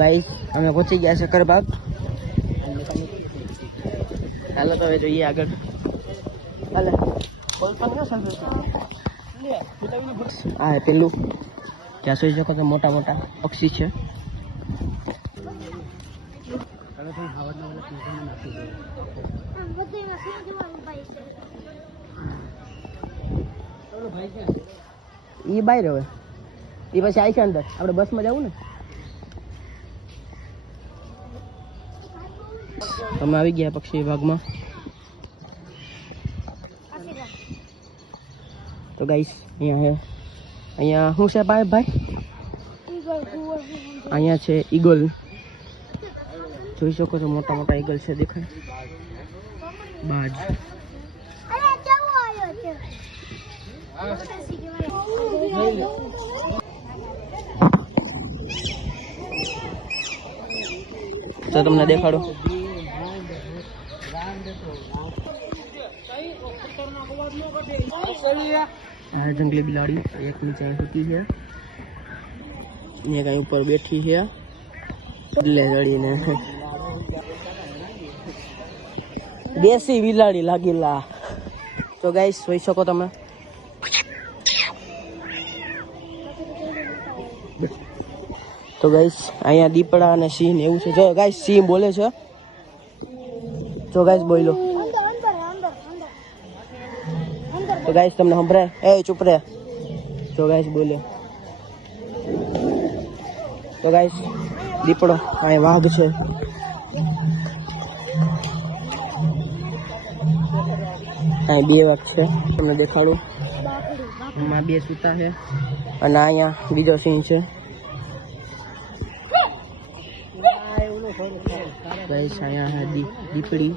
Guys અમે પહોંચી ગયા શક્કરબાગ. ચાલો તો હવે જોઈએ આગળ. હાલે હા પેલું ત્યાં જોઈ શકો તો મોટા મોટા પક્ષી છે. ઈ બહાર હવે એ પછી આવી છે અંદર. આપણે બસમાં જવું ને. અમે આવી ગયા પક્ષી વિભાગમાં. તો ગાઈસ અહીંયા શું છે ભાઈ? અહીંયા છે ઈગલ. જોઈ શકો છો મોટા મોટા ઈગલ છે, દેખાય. બાજ તો તમને દેખાડો. जंगली बिलाड़ी एक नीचे होती है, ये कहीं ऊपर बैठी है लड़ी ने. देसी बिलाड़ी लागेला. तो गाइस જોઈ શકો તમે. તો ગાઈસ અહીંયા દીપડા અને સિંહ એવું છે. જો ગાઈસ સિંહ બોલે છે. જો ગાઈસ બોલો. તો ગાઈસ તમને સંભળાય? એ ચૂપ રે. તો ગાઈસ બોલે. તો ગાઈસ દીપડો અહીં વાઘ છે. અહીં બે વાઘ છે, તમને દેખાડું. એમાં બે સૂતા છે અને અહીંયા બીજો સિંહ છે. ગાઈસ અહીંયા દીપડી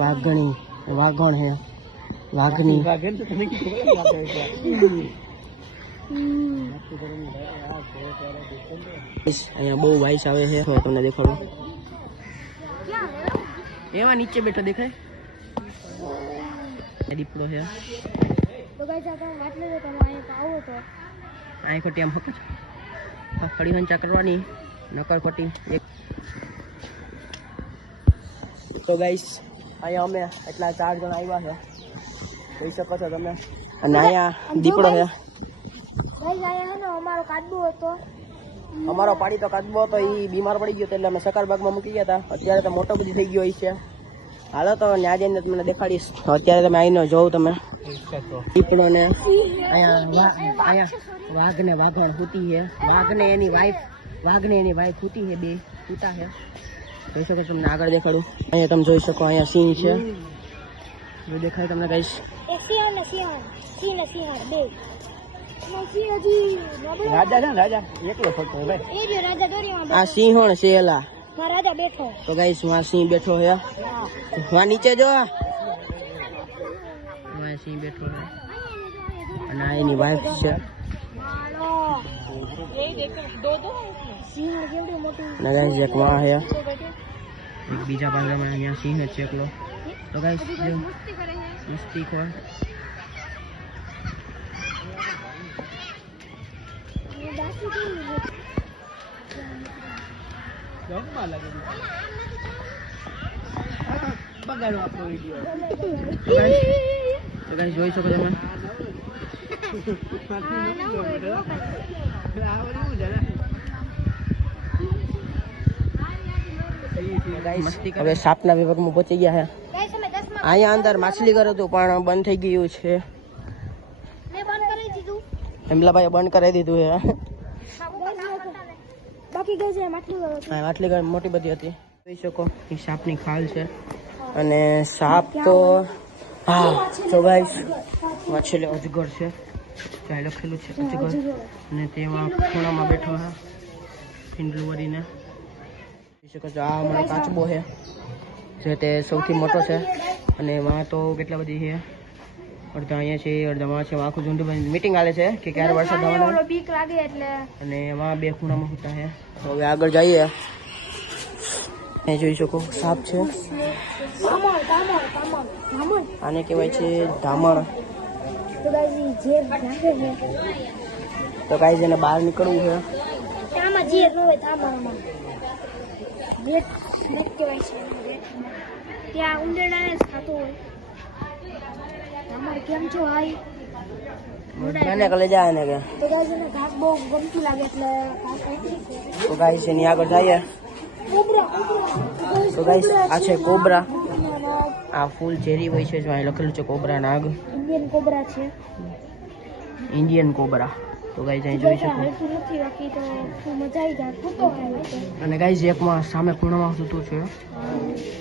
વાઘણી વાઘણ હે વાઘની. અહીંયા બહુ વાઇસ આવે છે, તમને દેખાડું. એમાં નીચે બેઠો દેખાય દીપડો છે. અહીં ખોટી આમ હક ફળી હંચા કરવાની નકર ખોટી. તો ગાઈસ અહીંયા અમે એટલા 4 જણા આવ્યા છે, જોઈ શકો છો તમે. અને અહીંયા દીપડો છે. અમારો પાડી તો કાચબો હતો, એ બીમાર પડી ગયો એટલે અમે શક્કરબાગમાં મૂકી ગયા હતા. અત્યારે તો મોટો બધી થઈ ગયો છે. હાલો તો ત્યાં જઈને તમને દેખાડીશ. અત્યારે તમે આવીને જોવ તમે દીપડો ને. અહીંયા વાઘ ને વાઘણ સૂતી છે. વાઘ ને એની વાઈફ સૂતી છે, બે સૂતા છે. જોઈ શકો તમને આગળ દેખાડું. અહીંયા તમે જોઈ શકો અહીંયા સિંહ છે. દેખાય તમને ગાઈસ? રાજા છે ને, રાજા એકલો ફરતો ભાઈ. આ સિંહણ છે એલા. તો ગાઈસ વहाँ સિંહ બેઠો है. वहाँ નીચે જો वहाँ સિંહ બેઠો है અને આ એની વાઈફ છે. અને ગાઈસ એક વहाँ है, એક બીજા ભાગમાં અહીંયા સિંહ છે એકલો. તો ગાઈસ મસ્તી ખોર. તો ગાઈસ જોઈ શકો તમે. હવે સાપના વિભાગમાં પહોંચી ગયા છે. અહીંયા અંદર માછલી ઘર હતું પણ બંધ થઈ ગયું છે. એમલાભાઈ બંધ કરાવી દીધું છે. માછલી ઘર મોટી બધી હતી. જોઈ શકો એ સાપની ખાલ છે. અને સાપ તો હા તો ગાઈસ માછલી અજગર છે, ત્યાં લખેલું છે અજગર. અને તેમાં ખૂણામાં બેઠો છે પિંડલું વળીને. જોઈ શકો છો આ અમારો કાચબો છે જે તે સૌથી મોટો છે. અને વાં તો કેટલા બધી છે, અડધા અહીંયા છે અડધામાં છે. આખું ઝુંડ મીટિંગ હાલે છે કે ક્યારે વરસાદ આવવાનો. અને એમાં બે ખૂણામાં હોતા છે. હવે આગળ જઈએ. અહીં જોઈ શકો સાપ છે. આને કહેવાય છે ધામણ. તો ગાઈસ એને બહાર નીકળવું છે. જીર ન હોય તામામાં રેટ કહેવાય છે ત્યાં ઉંદરડાને જ ખાતો હોય અમારે કેમ છો ભાઈ મને કલે જાય ને કે તો ગાઈસ એને ઘાસ બહુ ગમતું લાગે એટલે ઘાસ ખાઈ તો ગાઈસ એની આગળ જઈએ તો ગાઈસ આ છે કોબરા આ ફૂલ ચેરી હોય છે જો અહીં લખેલું છે કોબરા નાગ ઇન્ડિયન કોબરા છે ઇન્ડિયન કોબરા તો ગાઈસ અહીં જોઈ શકો હાલતું નથી બાકી તો ખૂબ મજા આવી જાય ફૂટો ખાય છે અને ગાઈસ એકમાં સામે ખૂણામાં સૂતું છે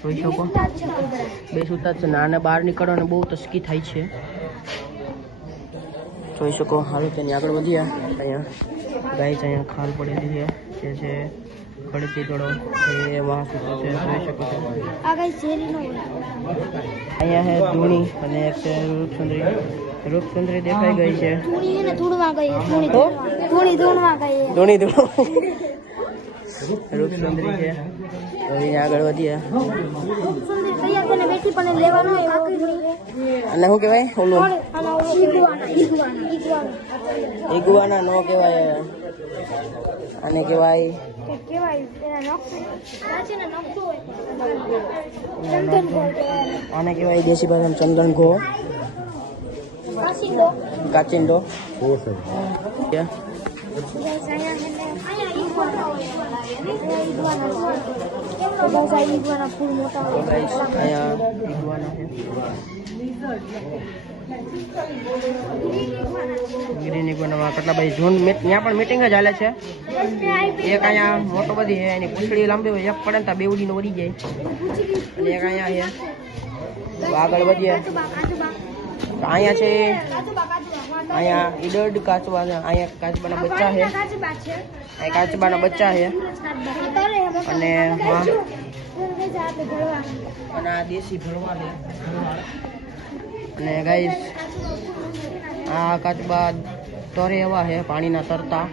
જોઈ શકો સુતા જ છે કોબરા બે સૂતા છે નાને બહાર નીકળવાની બહુ તસ્કી થાય છે જોઈ શકો હાલો તેની આગળ વધ્યા અહીંયા ગાઈસ અહીંયા ખાલ પડેલી છે જે છે ખડકી થોડો એ વાહ સૂતું છે જોઈ શકો છો આ ગાઈસ ઝેરી ન હોય અહીંયા છે ધૂણી અને એક છે રૂપસુંદરી દેખાઈ ગઈ છે ધૂણી ને ધૂળવા ગઈ ધૂણી ધૂળવા ગઈ ધૂણી રૂપસુંદરી છે તો એની આગળ વધ્યા સુંદર તૈયાર થઈને બેઠી પણ લેવાનો કાકી અને શું કહેવાય ઓલું ઈગુઆના નો કહેવાય આને કહેવાય આને કહેવાય દેશી ભાષામાં ચંદન ઘો કાચિંડો ગ્રીન ઇગ્વાના કેટલા બધી ઝૂંડ ત્યાં પણ મીટિંગ જ હાલે છે એક અહીંયા મોટો બધી છે એની પૂંછડી લાંબી હોય એક પડે ને તો બેવડીને વળી જાય અને એક અહીંયા છે આગળ વધીએ અહીંયા છે અહીંયા ઈડડ કાચબા અહીંયા કાચબાના બચ્ચા છે અહીંયા કાચબાના બચ્ચા છે અને અને આ દેશી ભરવા છે અને ગાઈસ આ કાચબા તરે એવા છે પાણીના તરતા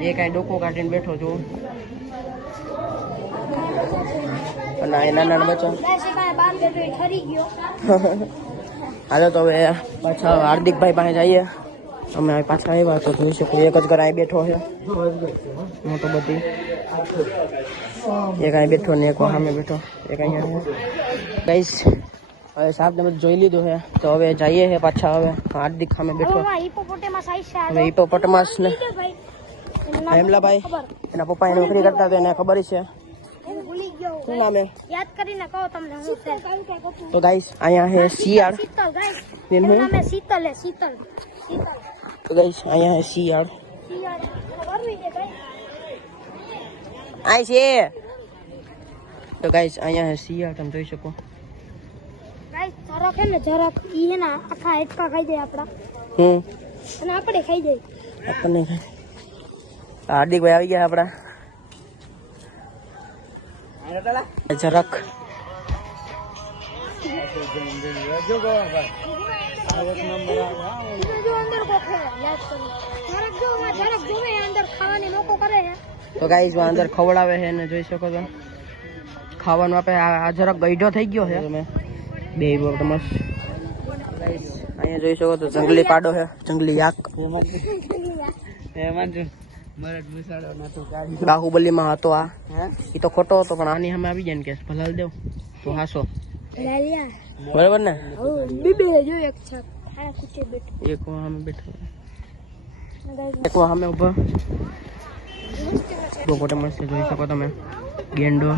એ કાંઈ ડોકો કાઢીને બેઠો છું અને આ નાના નાના બચ્ચા હાલો તો હવે પાછા હાર્દિકભાઈ પાસે જઈએ અમે પાછા આવ્યા તો જોઈ શકો એક જ ઘર અહીં બેઠો છે મોટો બધી એક અહીં બેઠો ને એક સામે બેઠો એક અહીંયા ગાઈસ હવે સાહેબ ને બધું જોઈ લીધું છે તો હવે જઈએ છે પાછા હવે હાર્દિક સામે બેઠો હવે હિપોપોટેમસ ને હેમલાભાઈ એના પપ્પા એ નોકરી કરતા તો એને ખબર છે શું નામ હે યાદ કરીને કહો તમને હું છે તો ગાઈસ અહીંયા છે શિયાળ શીતલ ગાઈસ એનું એનું નામ શીતલ હે શીતલ શીતલ તો ગાઈસ અહીંયા છે શિયાળ ગરમી છે ગાઈસ આય છે તો ગાઈસ અહીંયા છે શિયાળ તમે જોઈ શકો ગાઈસ જરાક હે ને જરાક ઈ હે ને આખા હેટકા ખાઈ જાય આપડા અને આપણે ખાઈ જાય આપણને હાર્દિકભાઈ આવી ગયા આપડા જરાક તો ગાઈસ અંદર ખવડાવે છે ને જોઈ શકો છો ખાવાનું આપે આ જરાક ગઈઢો થઈ ગયો છે તમે બે મસ્ત ગાઈસ અહીંયા જોઈ શકો તો જંગલી પાડો છે જંગલી યાક બાહુબલી માં હતો આ એ તો ખોટો હતો પણ આની સામે આવી જાય ને કે ભલાલ દેવ તો હાસો બરાબર ને એક સામે બેઠો એક સામે ઉભો પોપટે મસ્ત જોઈ શકો તમે ગેંડો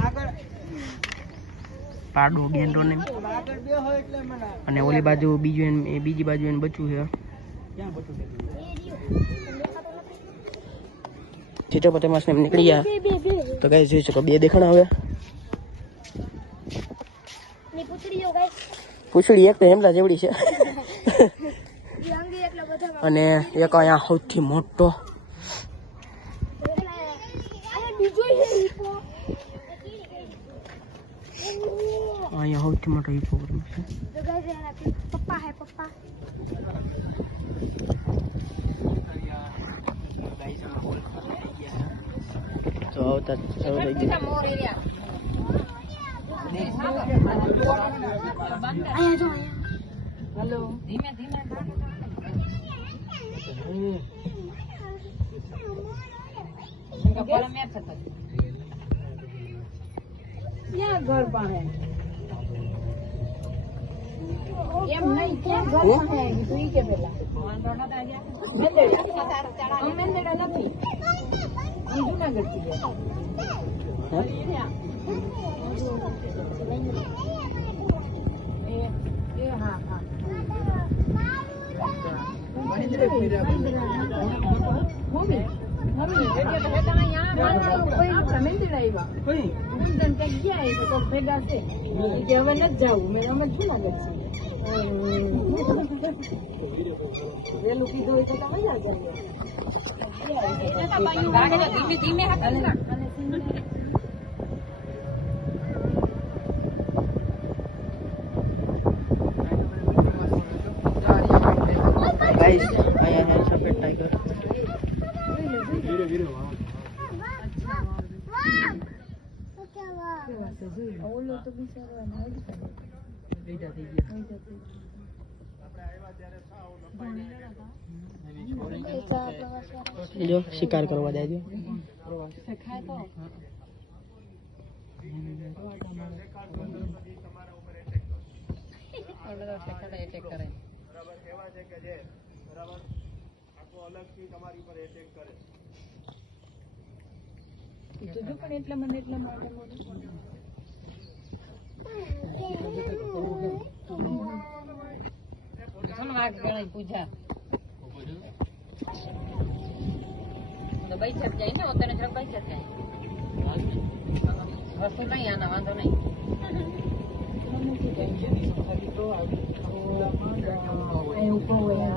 પાડો ગેંડો ને અને ઓલી બાજુ બીજી બાજુ એને બચ્ચું છે હિપોપોટેમસ ને નીકળી ગયા તો ગાઈસ જોઈ શકો બે દેખાણા હવે પૂછડી એક તો હેમલા જેવડી છે અને એક અહીંયા સૌથી મોટો અહીંયા સૌથી મોટો હિપોપોટેમસ છે પપ્પા હે પપ્પા તો આવતા શરૂ થઈ ગયું અહીંયા જો હેલો ધીમે ધીમે ક્યાં ઘર પાસે એમ નહીં ક્યાં ઘર પાસે આવી તું ઈ કે પેલા મેંદડા નથી હું જુનાગઢ થી હા હા ધીમે ગાઈસ અહીંયા છે સફેદ ટાઈગર ઓલો તો બિચારો જો શિકાર કરવા જાય છે એટલા મને એટલા માટે પૂજા ભાઈ છત જાય ને અત્યારે જરા ભાઈ છત જાય વસ્તુ કઈ આના વાંધો નહીં ઉભો હોય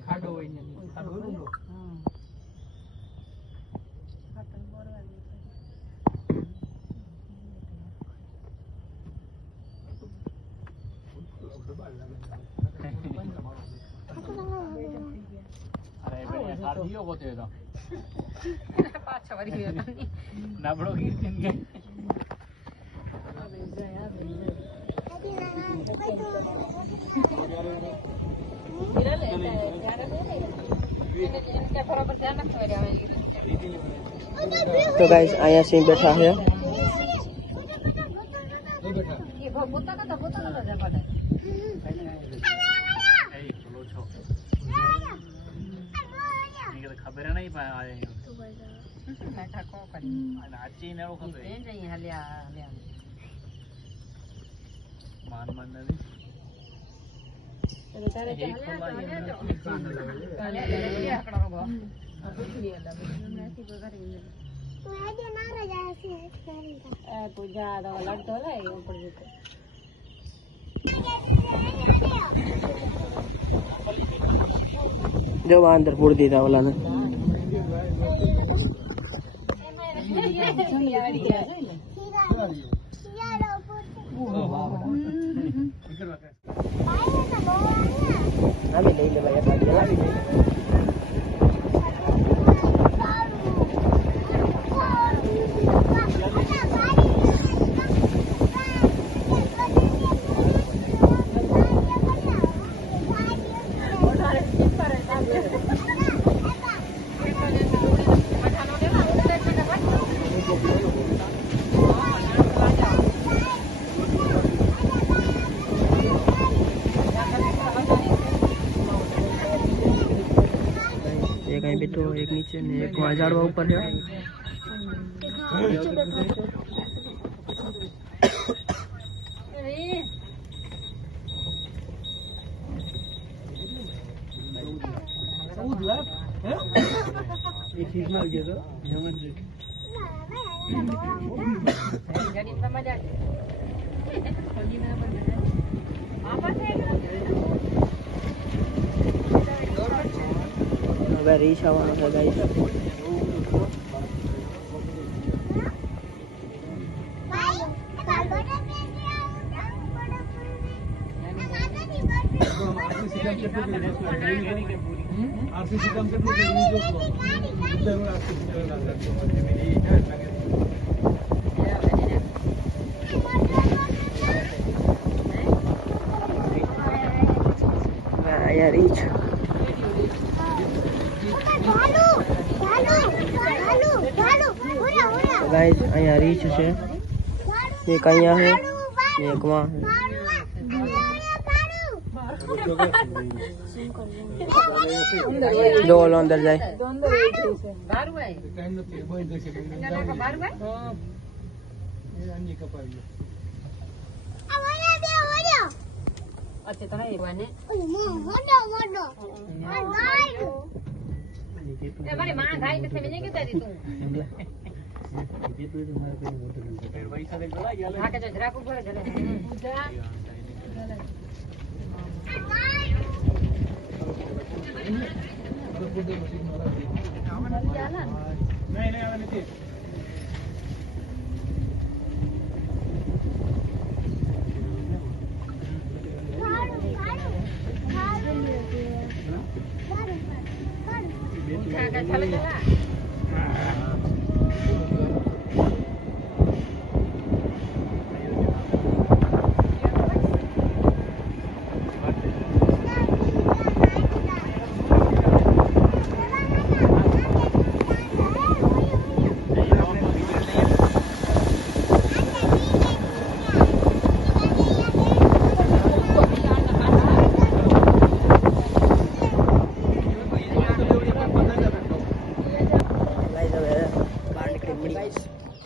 ખાડો હોય ને પાછા વળી નાબડો ગીર કે તો ગાઈસ અહીંયા સિંહ બેઠા છે ખબર નહીં માન માન નથી પૂજા લગતો જો અંદર પૂરી દીધા ઓલાને અમે લઈ લેવા એક અહીં બેઠો એક નીચે ને એક ઝાડવા ઉપર છે હવે રીસ આવવાનો છે ગાઈસ અહીંયા રીચ ગાઈસ અહીંયા રીચ છે એક અહીંયા છે એક માં જો ઓલો અંદર જાય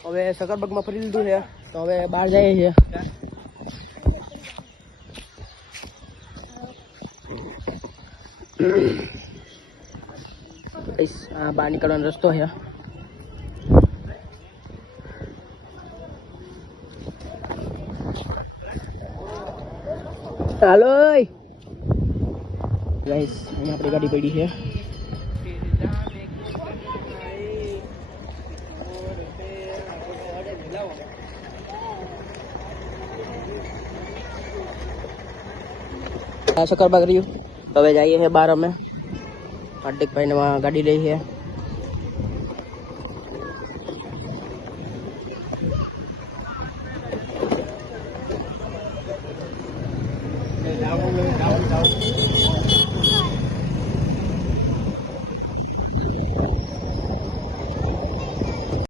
હવે સકરબાગમાં ફરી લીધું છે તો હવે બહાર જઈએ છીએ આ બહાર નીકળવાનો રસ્તો છે હાલો ગાઈસ અહીંયા આપણી ગાડી પડી છે સકરબાગ રહ્યું તો હવે જઈએ છીએ બહાર અમે હાર્દિકભાઈને ગાડી લઈ છે